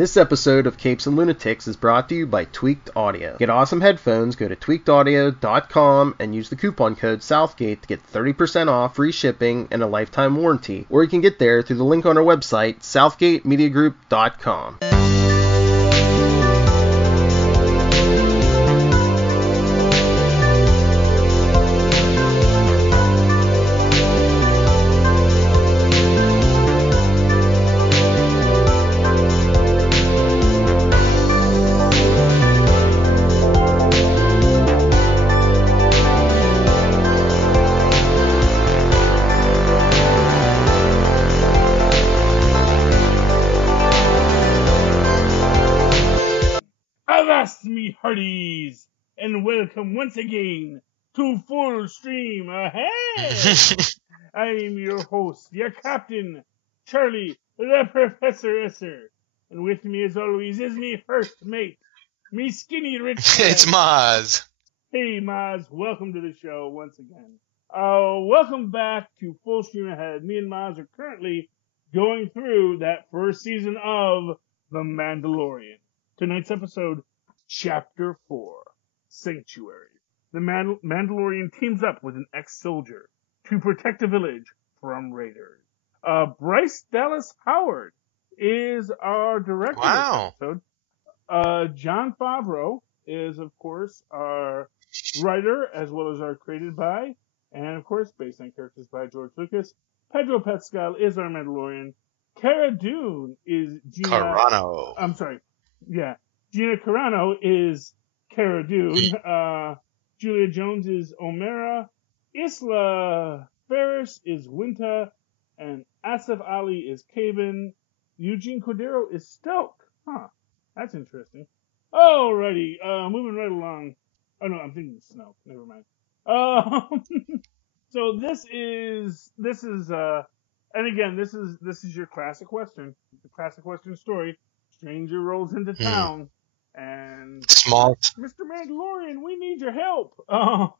This episode of Capes and Lunatics is brought to you by Tweaked Audio. Get awesome headphones, go to tweakedaudio.com and use the coupon code Southgate to get 30% off, free shipping, and a lifetime warranty. Or you can get there through the link on our website, southgatemediagroup.com. Hearties, and welcome once again to Full Stream Ahead. I am your host, your captain, Charlie, the Professor Esser, and with me as always is me first mate, me skinny rich friend. It's Mozz. Hey Mozz, welcome to the show once again. Welcome back to Full Stream Ahead. Me and Mozz are currently going through that first season of The Mandalorian. Tonight's episode, Chapter 4, Sanctuary. The Mandalorian teams up with an ex-soldier to protect a village from raiders. Bryce Dallas Howard is our director of this episode. Jon Favreau is, of course, our writer, as well as our created by, and, of course, based on characters by George Lucas. Pedro Pascal is our Mandalorian. Cara Dune is Gina... Carano. I'm sorry. Yeah. Gina Carano is Cara Dune. Julia Jones is Omera. Isla Ferris is Winta. And Asif Ali is Caven. Eugene Cordero is Stoke. Huh. That's interesting. Alrighty. Moving right along. Oh no, I'm thinking Snoke. Never mind. So this is, and again, this is your classic Western. The classic Western story. Stranger rolls into town. And Small. Mr. Mandalorian, we need your help. But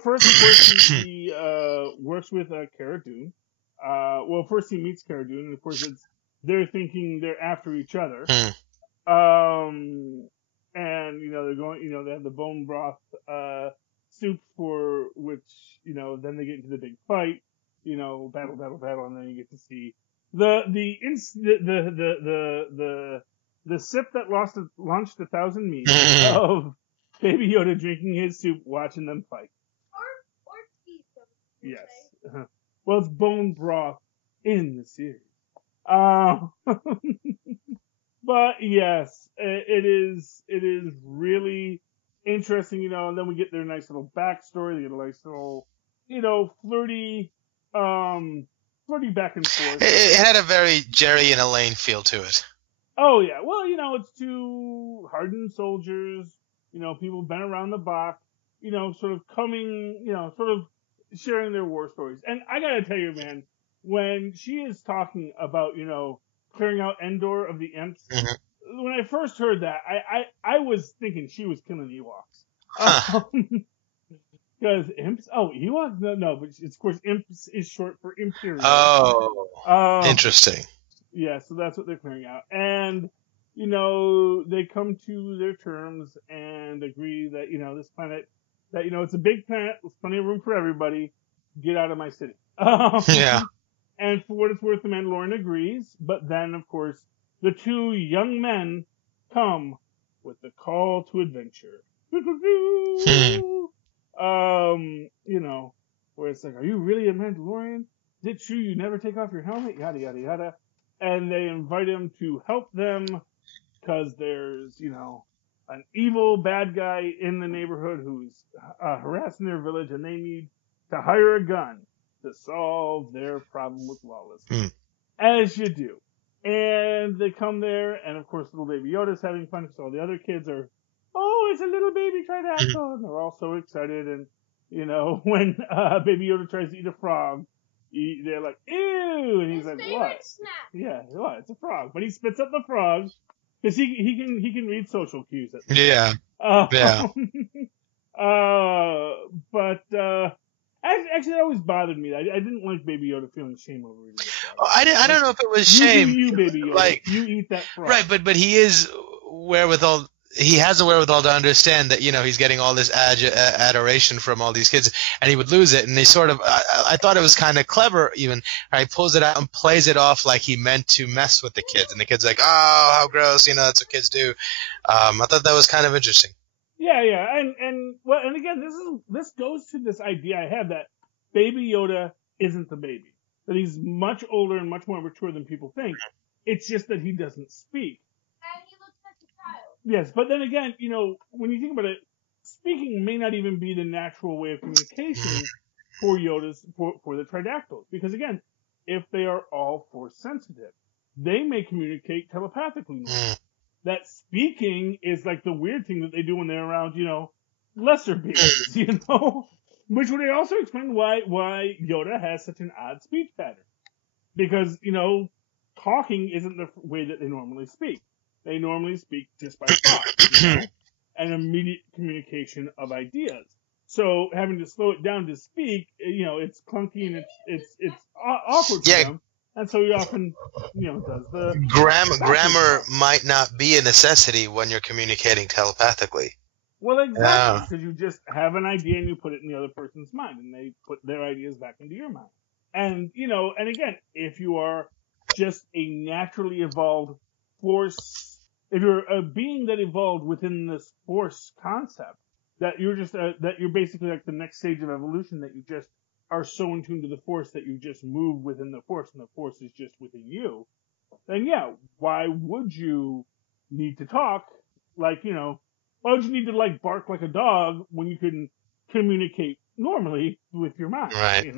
first, of course, he works with Cara Dune. First he meets Cara Dune, and of course they're thinking they're after each other. And they're going, they have the bone broth soup for which, then they get into the big fight. Battle, and then you get to see the sip that launched 1,000 memes of Baby Yoda drinking his soup, watching them fight. Or tea, yes. Well, it's bone broth in the series. But yes, it is really interesting, and then we get their nice little backstory. They get a nice little, flirty back and forth. It had a very Jerry and Elaine feel to it. Oh, yeah. Well, it's two hardened soldiers, people been around the block, sort of coming, sort of sharing their war stories. And I gotta tell you, man, when she is talking about, clearing out Endor of the Imps, when I first heard that, I was thinking she was killing Ewoks. Because Imps? Oh, Ewoks? No, but of course, Imps is short for Imperial. Oh, interesting. Yeah, so that's what they're clearing out. And, they come to their terms and agree that, this planet, that, it's a big planet, there's plenty of room for everybody, get out of my city. Yeah. And for what it's worth, the Mandalorian agrees, but then, of course, the two young men come with the call to adventure. Where it's like, are you really a Mandalorian? Is it true you never take off your helmet? Yada, yada, yada. And they invite him to help them because there's, an evil bad guy in the neighborhood who's harassing their village, and they need to hire a gun to solve their problem with lawlessness. As you do. And they come there, and of course little baby Yoda's having fun because all the other kids are, oh, it's a little baby pterodactyl, and they're all so excited. And, when baby Yoda tries to eat a frog, they're like, ew, and he's like, what? Snack. Yeah, what? It's a frog. But he spits up the frog, because he can read social cues. Yeah. Yeah. Actually, that always bothered me. I didn't like Baby Yoda feeling shame over eating the frog. I don't know if it was shame. You Baby Yoda. Like, you eat that frog. Right, but he is wherewithal. He has the wherewithal to understand that, he's getting all this adoration from all these kids, and he would lose it. And they sort of, I thought it was kind of clever even. He pulls it out and plays it off like he meant to mess with the kids. And the kid's like, oh, how gross, that's what kids do. I thought that was kind of interesting. Yeah. And again, this goes to this idea I have that Baby Yoda isn't the baby. That he's much older and much more mature than people think. It's just that he doesn't speak. And he looks like a child. Yes, but then again, when you think about it, speaking may not even be the natural way of communication for Yoda's, for the Tridactyls. Because again, if they are all Force sensitive, they may communicate telepathically now. That speaking is like the weird thing that they do when they're around, lesser beings, Which would also explain why Yoda has such an odd speech pattern. Because, talking isn't the way that they normally speak. They normally speak just by thought, and immediate communication of ideas. So having to slow it down to speak, it's clunky and it's awkward for them. And so he often, does the grammar might not be a necessity when you're communicating telepathically. Well, exactly, because you just have an idea and you put it in the other person's mind, and they put their ideas back into your mind. And and again, if you are just a naturally evolved Force, if you're a being that evolved within this Force concept, that you're just that you're basically like the next stage of evolution, that you just are so in tune to the Force that you just move within the Force, and the Force is just within you, then why would you need to talk? Why would you need to bark like a dog when you can communicate normally with your mind? Right.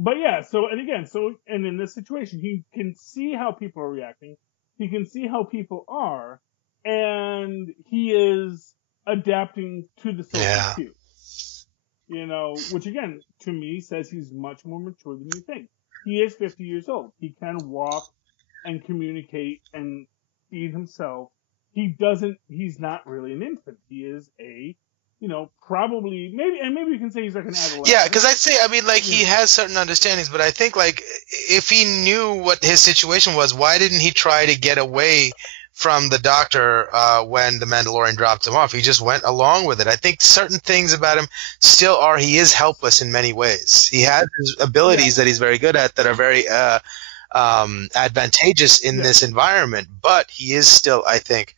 But and in this situation, he can see how people are reacting. He can see how people are, and he is adapting to the social cues. Which again, to me, says he's much more mature than you think. He is 50 years old. He can walk and communicate and feed himself. He's not really an infant. He is probably, maybe you can say he's like an adolescent. Yeah, because I'd say, he has certain understandings, but I think, if he knew what his situation was, why didn't he try to get away from the doctor when the Mandalorian dropped him off? He just went along with it. I think certain things about him still are, he is helpless in many ways. He has his abilities that he's very good at that are very advantageous in this environment, but he is still, I think,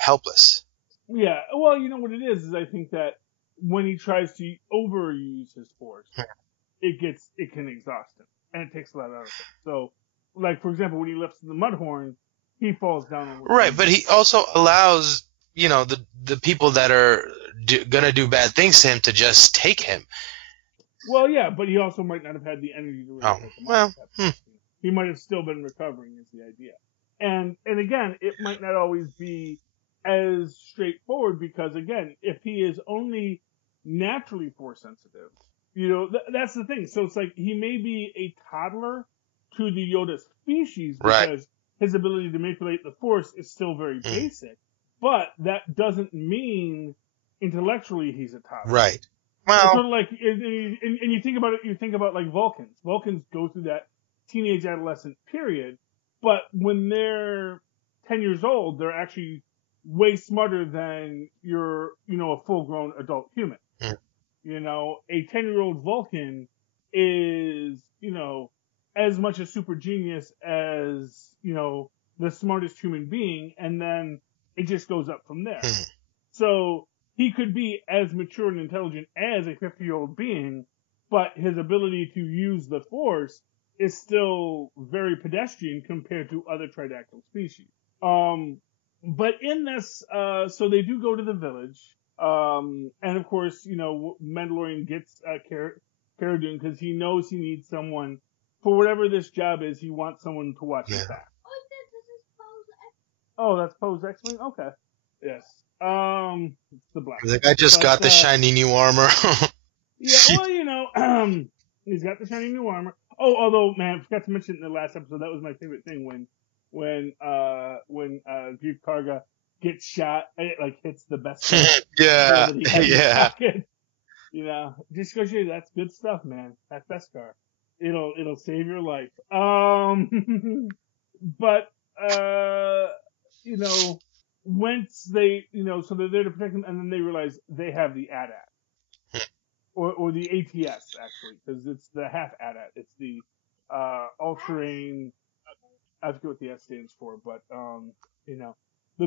helpless. Yeah, well, what it is I think that when he tries to overuse his Force, it can exhaust him, and it takes a lot out of him. So, for example, when he lifts the Mudhorn, he falls down. Right, but he also allows, the people that are gonna do bad things to him to just take him. Well, yeah, but he also might not have had the energy to really take him out. He might have still been recovering, is the idea. And again, it might not always be as straightforward, because again, if he is only naturally Force sensitive, that's the thing. So it's like he may be a toddler to the Yoda species, because his ability to manipulate the Force is still very basic, but that doesn't mean intellectually he's a toddler. Right. Well, it's sort of like, and you think about it, you think about like Vulcans. Vulcans go through that teenage adolescent period, but when they're 10 years old, they're actually way smarter than your, a full-grown adult human. A 10-year-old Vulcan is, as much a super genius as, the smartest human being, and then it just goes up from there. So he could be as mature and intelligent as a 50-year-old being, but his ability to use the Force is still very pedestrian compared to other tridactyl species. But in this, so they do go to the village, and of course, Mandalorian gets Cara Dune because he knows he needs someone for whatever this job is. He wants someone to watch his back. Oh, that's Poe's X-Wing? Okay. Yes. It's the black. I just got the shiny new armor. Yeah, well, he's got the shiny new armor. Oh, although, man, I forgot to mention in the last episode, that was my favorite thing when Greef Karga gets shot and it hits the best. Yeah. Just goes to show you that's good stuff, man. That Beskar. It'll save your life. But, once they, so they're there to protect them, and then they realize they have the AT-AT. Or the ATS, actually, because it's the half AT-AT. It's the, all-terrain, I forget what the S stands for, but, the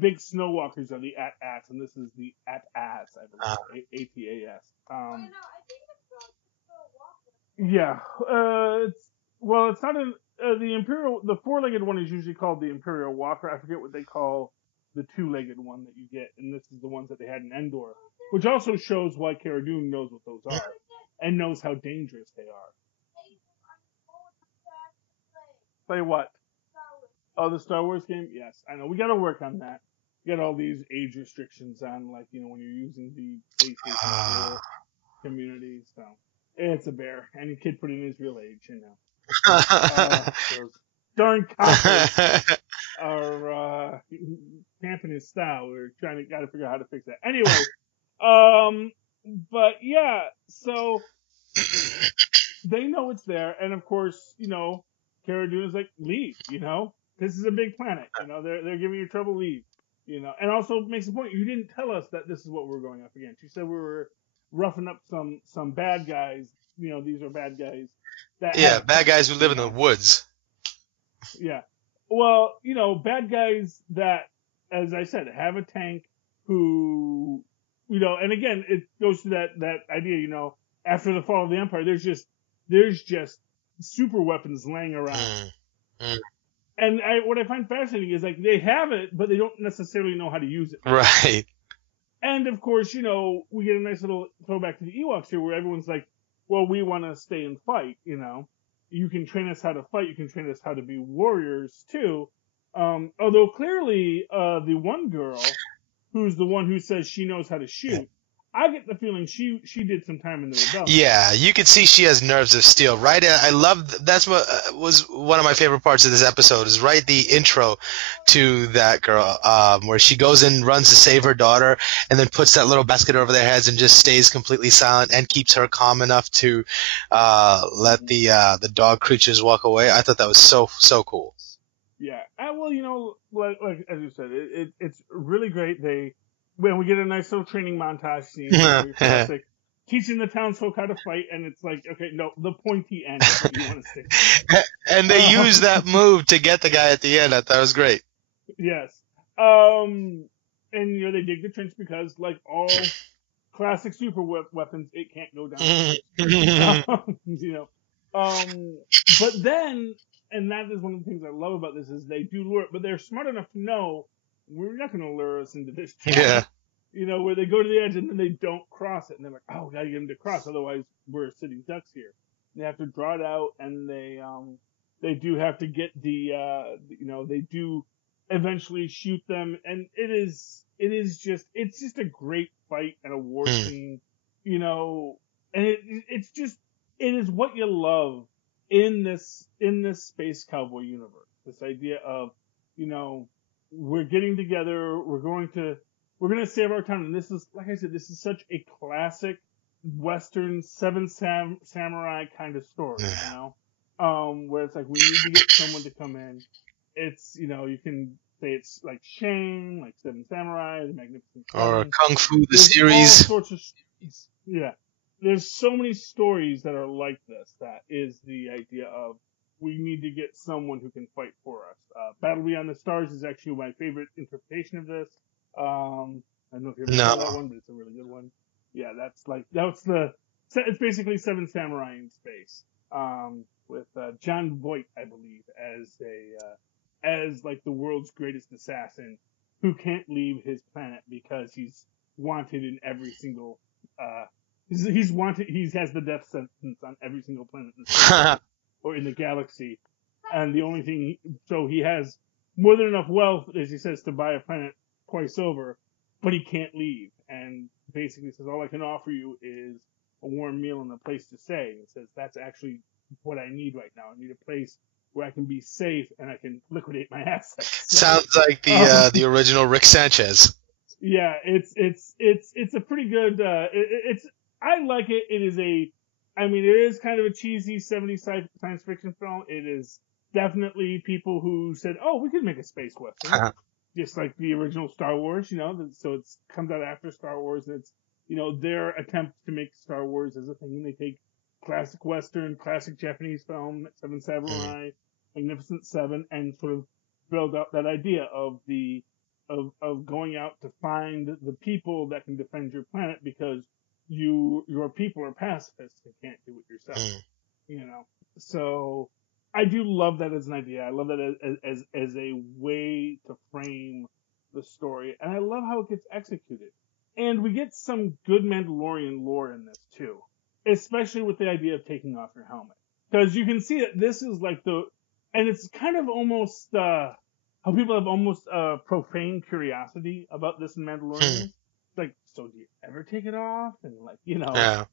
big snow walkers are the AT-ATs, and this is the AT-AS, I believe. ATAS. Yeah. It's not the Imperial, the four-legged one is usually called the Imperial Walker. I forget what they call the two-legged one that you get, and this is the ones that they had in Endor, which also shows why Cara Dune knows what those are, and knows how dangerous they are. Play what? Oh, the Star Wars game? Yes, I know. We gotta work on that. Get all these age restrictions on, like, when you're using the PlayStation 4 community, so. It's a bear. Any kid put in his real age, those darn coppers are camping his style. We're gotta figure out how to fix that. Anyway, but yeah, so they know it's there, and of course, Cara Dune is like, leave, this is a big planet, they're giving you trouble, leave, and also makes the point, you didn't tell us that this is what we're going up against. You said we were roughing up some bad guys. These are bad guys. Bad guys who live in the woods. Yeah. Well, bad guys that, as I said, have a tank who, and again, it goes to that idea, after the fall of the Empire, there's just super weapons laying around. And what I find fascinating is, like, they have it, but they don't necessarily know how to use it. Right. And, of course, we get a nice little throwback to the Ewoks here where everyone's like, well, we want to stay and fight, You can train us how to fight. You can train us how to be warriors, too. Although, clearly, the one girl, who's the one who says she knows how to shoot, I get the feeling she did some time in the rebellion. Yeah, you can see she has nerves of steel, right? I love, that's what was one of my favorite parts of this episode, is right the intro to that girl, where she goes in, runs to save her daughter, and then puts that little basket over their heads and just stays completely silent and keeps her calm enough to let the dog creatures walk away. I thought that was so cool. Yeah, like as you said, it's really great. We get a nice little training montage scene, classic, teaching the townsfolk how to fight, and it's like, okay, no, the pointy end is what you want to stick with. And they use that move to get the guy at the end. I thought it was great. Yes. And, they dig the trench because, like all classic super weapons, it can't go down. But then, and that is one of the things I love about this, is they do lure it, but they're smart enough to know we're not going to lure us into this trap. Yeah. Where they go to the edge and then they don't cross it. And they're like, oh, we got to get them to cross. Otherwise, we're sitting ducks here. They have to draw it out, and they do have to get they do eventually shoot them. And it's just a great fight and a war scene, and it is what you love in this space cowboy universe. This idea of, we're getting together, we're going to save our town. And this is, like I said, this is such a classic Western Seven Samurai kind of story, where it's like, we need to get someone to come in. It's, you can say it's like Shang, like Seven Samurai, The Magnificent Seven. Or Kung Fu, the series. All sorts of, yeah. There's so many stories that are like this. That is the idea of, we need to get someone who can fight for us. Battle Beyond the Stars is actually my favorite interpretation of this. I don't know if you ever saw that one, but it's a really good one. Yeah, it's basically Seven Samurai in space. With John Voight, I believe, as like the world's greatest assassin who can't leave his planet because he's wanted in every single he's wanted. He has the death sentence on every single planet in the or in the galaxy, and the only thing so he has more than enough wealth, as he says, to buy a planet twice over, but he can't leave, and basically says, all I can offer you is a warm meal and a place to stay. And says, that's actually what I need right now. I need a place where I can be safe and I can liquidate my assets. So, sounds like the original Rick Sanchez. Yeah, it's a pretty good. I like it. It is kind of a cheesy 70s science fiction film. It is definitely people who said, oh, we could make a space western. Just like the original Star Wars, so it comes out after Star Wars, and it's, their attempt to make Star Wars as a thing, and they take classic Western, classic Japanese film, Seven Samurai, Magnificent Seven, and sort of build up that idea of of going out to find the people that can defend your planet because your people are pacifists and can't do it yourself, So I do love that as an idea. I love that as a way to frame the story, and I love how it gets executed. And we get some good Mandalorian lore in this too, especially with the idea of taking off your helmet, because you can see that this is like and it's kind of almost how people have almost profane curiosity about this in Mandalorian. Like, so do you ever take it off? And like, Yeah.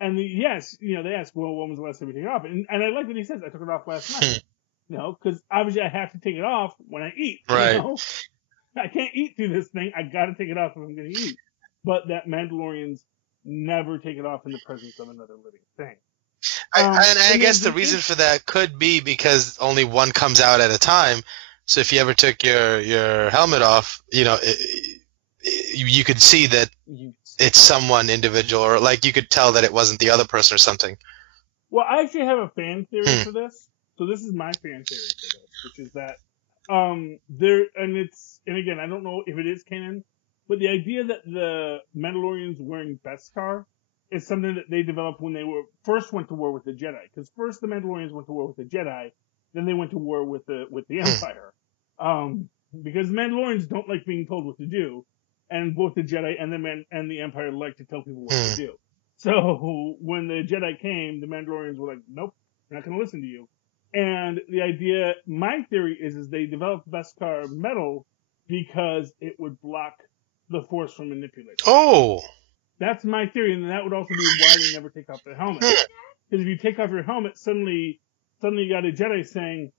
And yes, they ask, well, when was the last time you take it off? And I like what he says. I took it off last night. Because obviously I have to take it off when I eat. Right. I can't eat through this thing. I got to take it off if I'm going to eat. But that Mandalorians never take it off in the presence of another living thing. I guess the reason for that could be because only one comes out at a time. So if you ever took your helmet off, you could see that it's someone individual, or like you could tell that it wasn't the other person or something. Well, I actually have a fan theory for this. So this is my fan theory for this, which is that and again, I don't know if it is canon, but the idea that the Mandalorians wearing Beskar is something that they developed when they first went to war with the Jedi. Because first the Mandalorians went to war with the Jedi, then they went to war with the Empire. Because Mandalorians don't like being told what to do, and both the Jedi and the Empire like to tell people what to do. So when the Jedi came, the Mandalorians were like, nope, we're not going to listen to you. And the idea, my theory is they developed Beskar metal because it would block the Force from manipulating. Oh! That's my theory, and that would also be why they never take off their helmet. Because if you take off your helmet, suddenly you got a Jedi saying,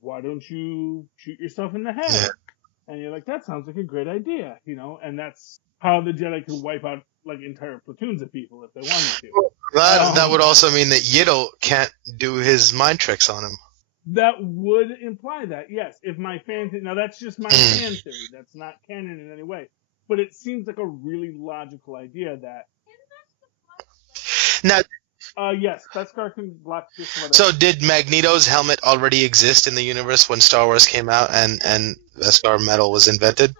why don't you shoot yourself in the head? Yeah. And you're like, that sounds like a great idea, and that's how the Jedi could wipe out like entire platoons of people if they wanted to. That would also mean that Yiddle can't do his mind tricks on him. That would imply that, yes. If my fan theory, now that's just my fan theory. That's not canon in any way. But it seems like a really logical idea that. Now, yes, Beskar can block just whatever. So did Magneto's helmet already exist in the universe when Star Wars came out and Beskar metal was invented?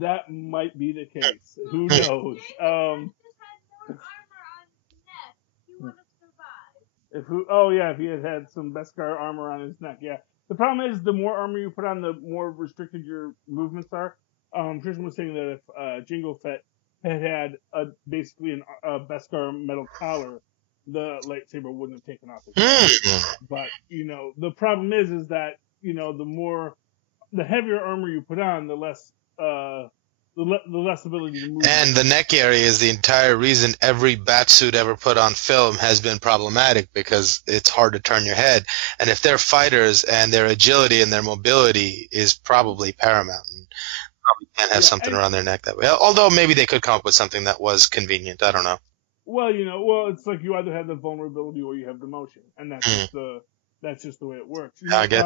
That might be the case. Who knows? If he had some Beskar armor on his neck, yeah. The problem is, the more armor you put on, the more restricted your movements are. Tristan was saying that if Jango Fett had basically a Beskar metal collar, the lightsaber wouldn't have taken off his head. But, the problem is that, the heavier armor you put on, the less ability to move. And the neck area is the entire reason every batsuit ever put on film has been problematic, because it's hard to turn your head. And if they're fighters, and their agility and their mobility is probably paramount, and probably can't have something around their neck that way. Although maybe they could come up with something that was convenient. I don't know. Well, it's like you either have the vulnerability or you have the motion, and that's just the way it works. I get.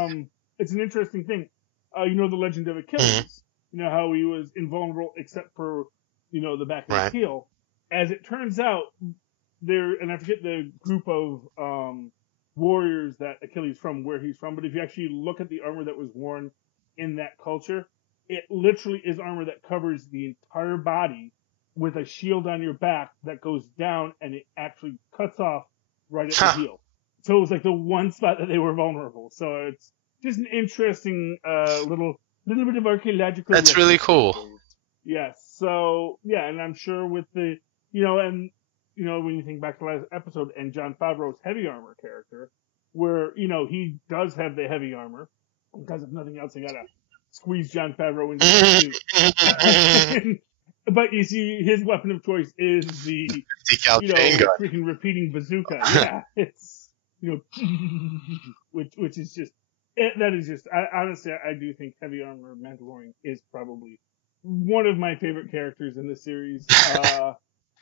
It's an interesting thing. The legend of Achilles. How he was invulnerable except for, the back of his heel. As it turns out, and I forget the group of warriors that Achilles where he's from, but if you actually look at the armor that was worn in that culture, it literally is armor that covers the entire body with a shield on your back that goes down, and it actually cuts off right at the heel. So it was like the one spot that they were vulnerable. So it's just an interesting little bit of archaeological. That's really cool. Yes. So, yeah, and I'm sure with the, when you think back to the last episode and Jon Favreau's heavy armor character, where, he does have the heavy armor, because if nothing else, I gotta squeeze Jon Favreau into the suit. But you see, his weapon of choice is the freaking repeating bazooka. Yeah, it's, which is just, that is just, honestly, I do think Heavy Armor Mandalorian is probably one of my favorite characters in the series.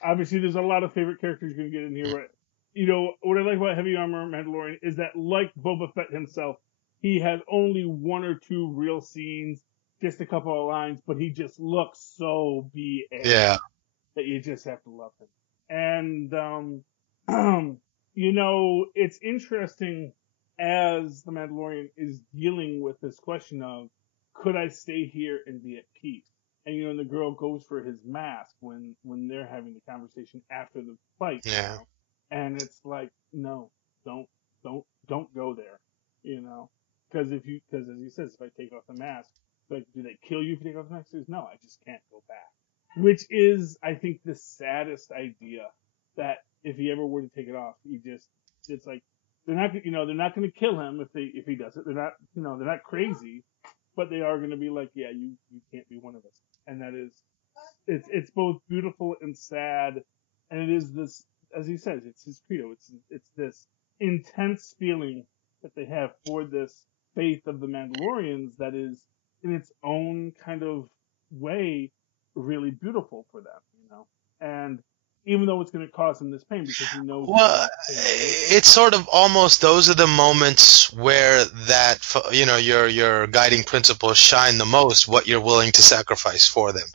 Obviously, there's a lot of favorite characters you're going to get in here. Right? You know, what I like about Heavy Armor Mandalorian is that, like Boba Fett himself, he has only one or two real scenes, just a couple of lines, but he just looks so BA Yeah. that you just have to love him. And, you know, it's interesting as the Mandalorian is dealing with this question of, could I stay here and be at peace? And, you know, and the girl goes for his mask when they're having the conversation after the fight. Yeah. You know? And it's like, no, don't go there, you know? Because as he says, if I take off the mask, like, do they kill you if you take off the mask? He says, no, I just can't go back. Which is, I think, the saddest idea, that if he ever were to take it off, it's like, they're not going to kill him if he does it. They're not crazy, but they are going to be like, yeah, you can't be one of us. And that is, it's both beautiful and sad, and it is this, as he says, it's his credo. It's this intense feeling that they have for this faith of the Mandalorians that is, in its own kind of way, really beautiful for them, you know. And even though it's going to cause him this pain, because he knows. Well, it's sort of almost, those are the moments where that, you know, your guiding principles shine the most, what you're willing to sacrifice for them.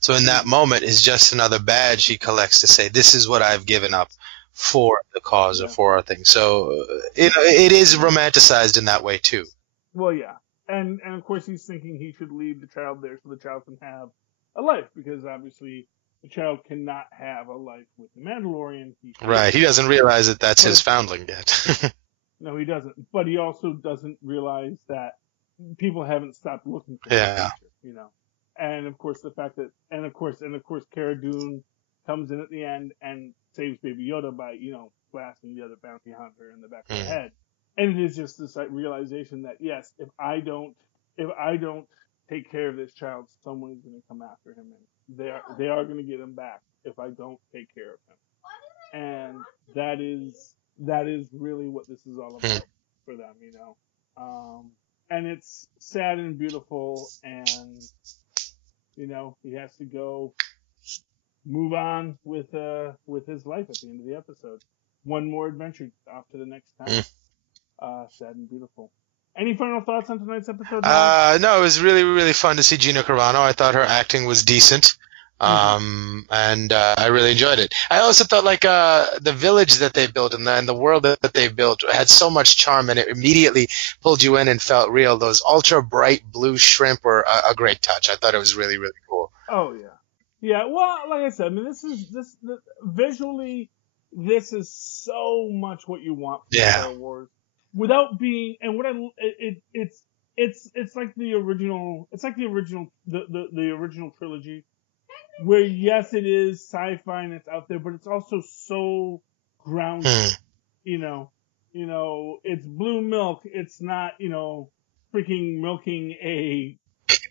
So in that moment is just another badge he collects to say, this is what I've given up for the cause or for our thing. So it is romanticized in that way too. Well, yeah. And of course he's thinking he should leave the child there so the child can have a life, because obviously the child cannot have a life with the Mandalorian. Right. He doesn't realize that that's his foundling yet. No, he doesn't. But he also doesn't realize that people haven't stopped looking for Yeah. the future, you know. And of course the fact that, and of course Cara Dune comes in at the end and saves Baby Yoda by, you know, blasting the other bounty hunter in the back of the head. And it is just this realization that, yes, if I don't take care of this child, someone is going to come after him, and they are going to get him back if I don't take care of him. And that is really what this is all about for them, you know. And it's sad and beautiful, and you know, he has to go move on with his life at the end of the episode. One more adventure off to the next time. Sad and beautiful. Any final thoughts on tonight's episode? No, it was really, really fun to see Gina Carano. I thought her acting was decent. And I really enjoyed it. I also thought, like, the village that they built and the world that they built had so much charm, and it immediately pulled you in and felt real. Those ultra bright blue shrimp were a great touch. I thought it was really, really cool. Oh, yeah. Yeah, well, like I said, I mean, visually, this is so much what you want from Star Wars. Without being, and what it's like the original, the original trilogy, where yes, it is sci-fi and it's out there, but it's also so grounded. You know, it's blue milk. It's not, you know, freaking milking a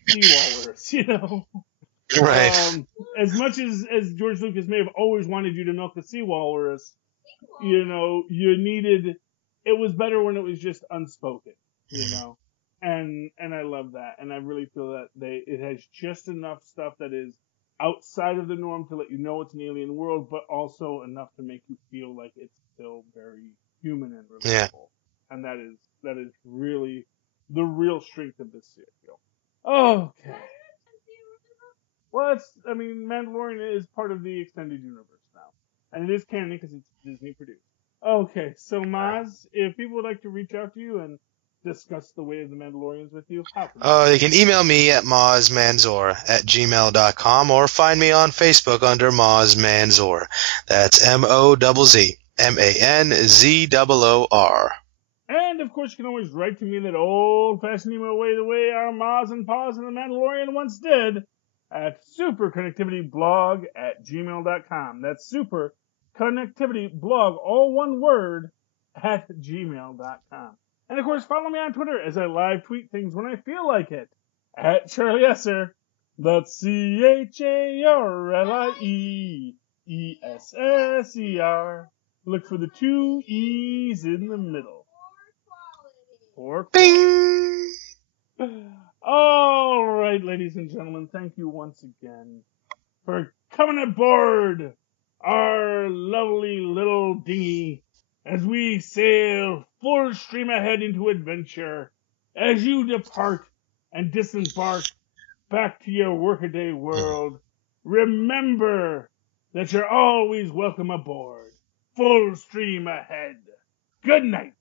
sea walrus, you know. Right. As much as George Lucas may have always wanted you to milk the sea walrus, you know, it was better when it was just unspoken, you know, and I love that, and I really feel that it has just enough stuff that is outside of the norm to let you know it's an alien world, but also enough to make you feel like it's still very human and relatable, and that is really the real strength of this serial. Okay. Well, Mandalorian is part of the extended universe now, and it is canon because it's Disney produced. Okay, so Mozz, if people would like to reach out to you and discuss the way of the Mandalorians with you, how can they can email me at mozzmanzor@gmail.com or find me on Facebook under Mozz Manzor. That's MOZZMANZOOR. And of course, you can always write to me in that old-fashioned email way, the way our Mozz and Paz and the Mandalorian once did, at superconnectivityblog@gmail.com. That's superconnectivityblog, all one word, @gmail.com. And of course, follow me on Twitter as I live tweet things when I feel like it, @CharlieEsser. That's CharlieEsser. Look for the two E's in the middle. For Bing! All right, ladies and gentlemen, thank you once again for coming aboard our lovely little dinghy as we sail full stream ahead into adventure. As you depart and disembark back to your workaday world, remember that you're always welcome aboard. Full stream ahead. Good night.